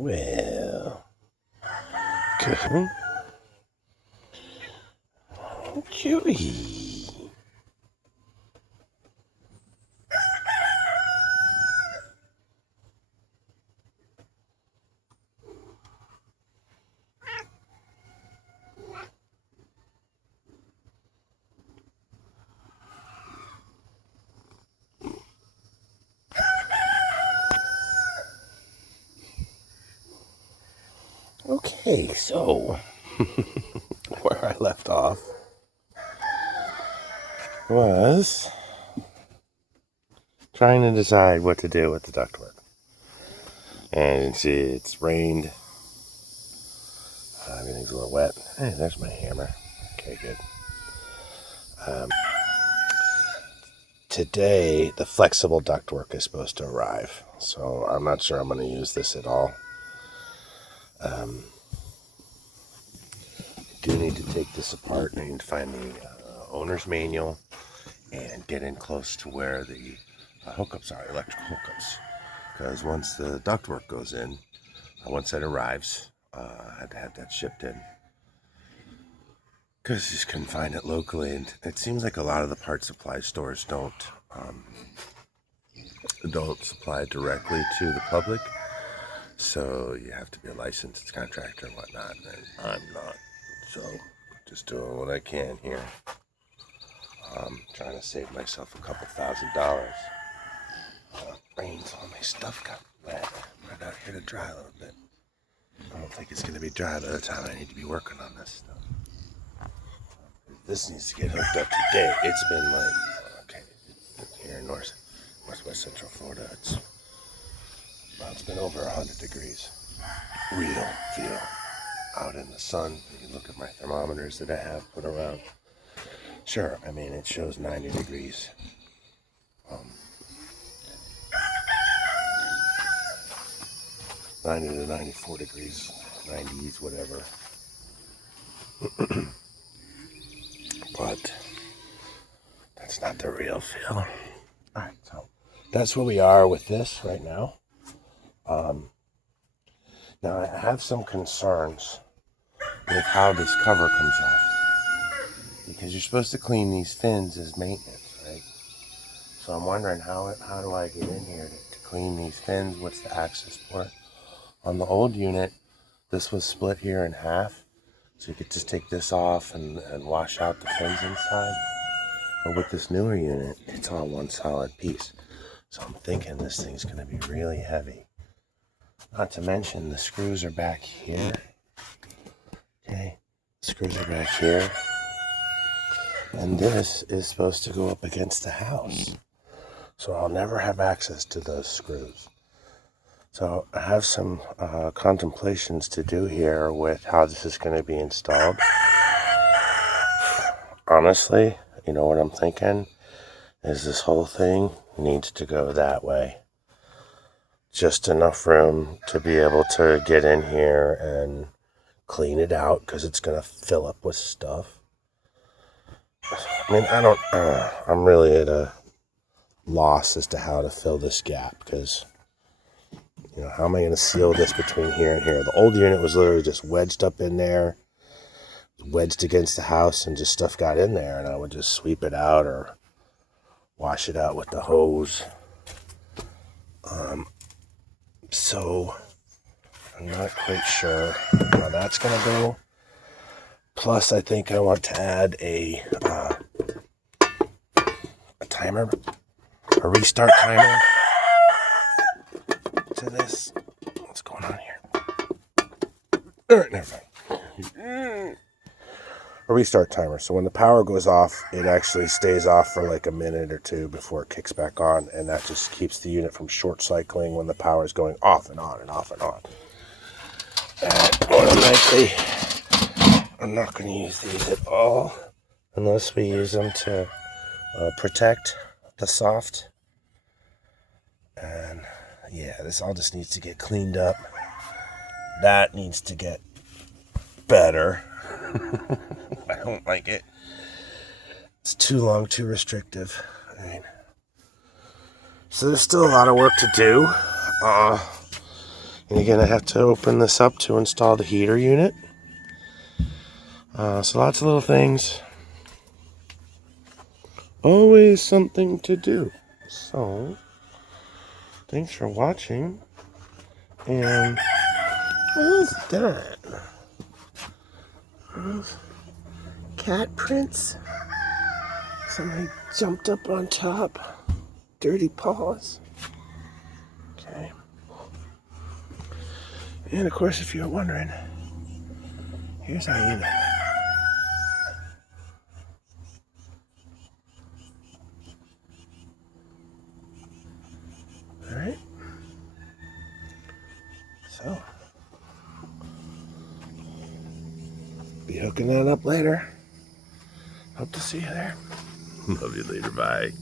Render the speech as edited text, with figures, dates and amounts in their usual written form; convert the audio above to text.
Well, good. Chewy. Okay, so where I left off was trying to decide what to do with the ductwork. And it's rained. Everything's a little wet. Hey, there's my hammer. Okay, good. Today, the flexible ductwork is supposed to arrive. So I'm not sure I'm going to use this at all. I do need to take this apart. I need to find the owner's manual and get in close to where the hookups are, electrical hookups. Because once the ductwork goes in, once it arrives, I had to have that shipped in. Because I just couldn't find it locally, and it seems like a lot of the part supply stores don't supply directly to the public. So you have to be a licensed contractor and whatnot, and I'm not. So just doing what I can here. Trying to save myself a couple $1,000s. Rains, all my stuff got wet. Right out here to dry a little bit. I don't think it's going to be dry by the time I need to be working on this stuff. This needs to get hooked up today. It's been like, okay, here in northwest central Florida, it's been over 100 degrees. Real feel out in the sun. You look at my thermometers that I have put around. Sure, I mean, it shows 90 degrees. 90 to 94 degrees, 90s, whatever. But that's not the real feel. Alright, so that's where we are with this right now. Now I have some concerns with how this cover comes off. Because you're supposed to clean these fins as maintenance, right? So I'm wondering how do I get in here to clean these fins? What's the access port? On the old unit, this was split here in half. So you could just take this off and wash out the fins inside. But with this newer unit, it's all one solid piece. So I'm thinking this thing's going to be really heavy. Not to mention the screws are back here. Okay, the screws are back here. And this is supposed to go up against the house. So I'll never have access to those screws. So I have some contemplations to do here with how this is going to be installed. Honestly, you know what I'm thinking? Is this whole thing needs to go that way. Just enough room to be able to get in here and clean it out because it's going to fill up with stuff. I mean, I'm really at a loss as to how to fill this gap because, you know, how am I going to seal this between here and here? The old unit was literally just wedged up in there, wedged against the house, and just stuff got in there, and I would just sweep it out or wash it out with the hose. So I'm not quite sure how that's going to go. Plus, I think I want to add a timer, a restart timer to this. What's going on here? All right, never mind. A restart timer. So when the power goes off, it actually stays off for like a minute or two before it kicks back on, and that just keeps the unit from short cycling when the power is going off and on and off and on. And more than likely, I'm not going to use these at all unless we use them to protect the soft. And yeah, this all just needs to get cleaned up. That needs to get better. I don't like it. It's too long, too restrictive. I mean, so there's still a lot of work to do. And you're going to have to open this up to install the heater unit. So lots of little things. Always something to do. So, thanks for watching. And what is that? Cat prints? Somebody jumped up on top. Dirty paws. Okay. And of course, if you're wondering, here's our unit. Alright. So, be hooking that up later. Hope to see you there. Love you later. Bye.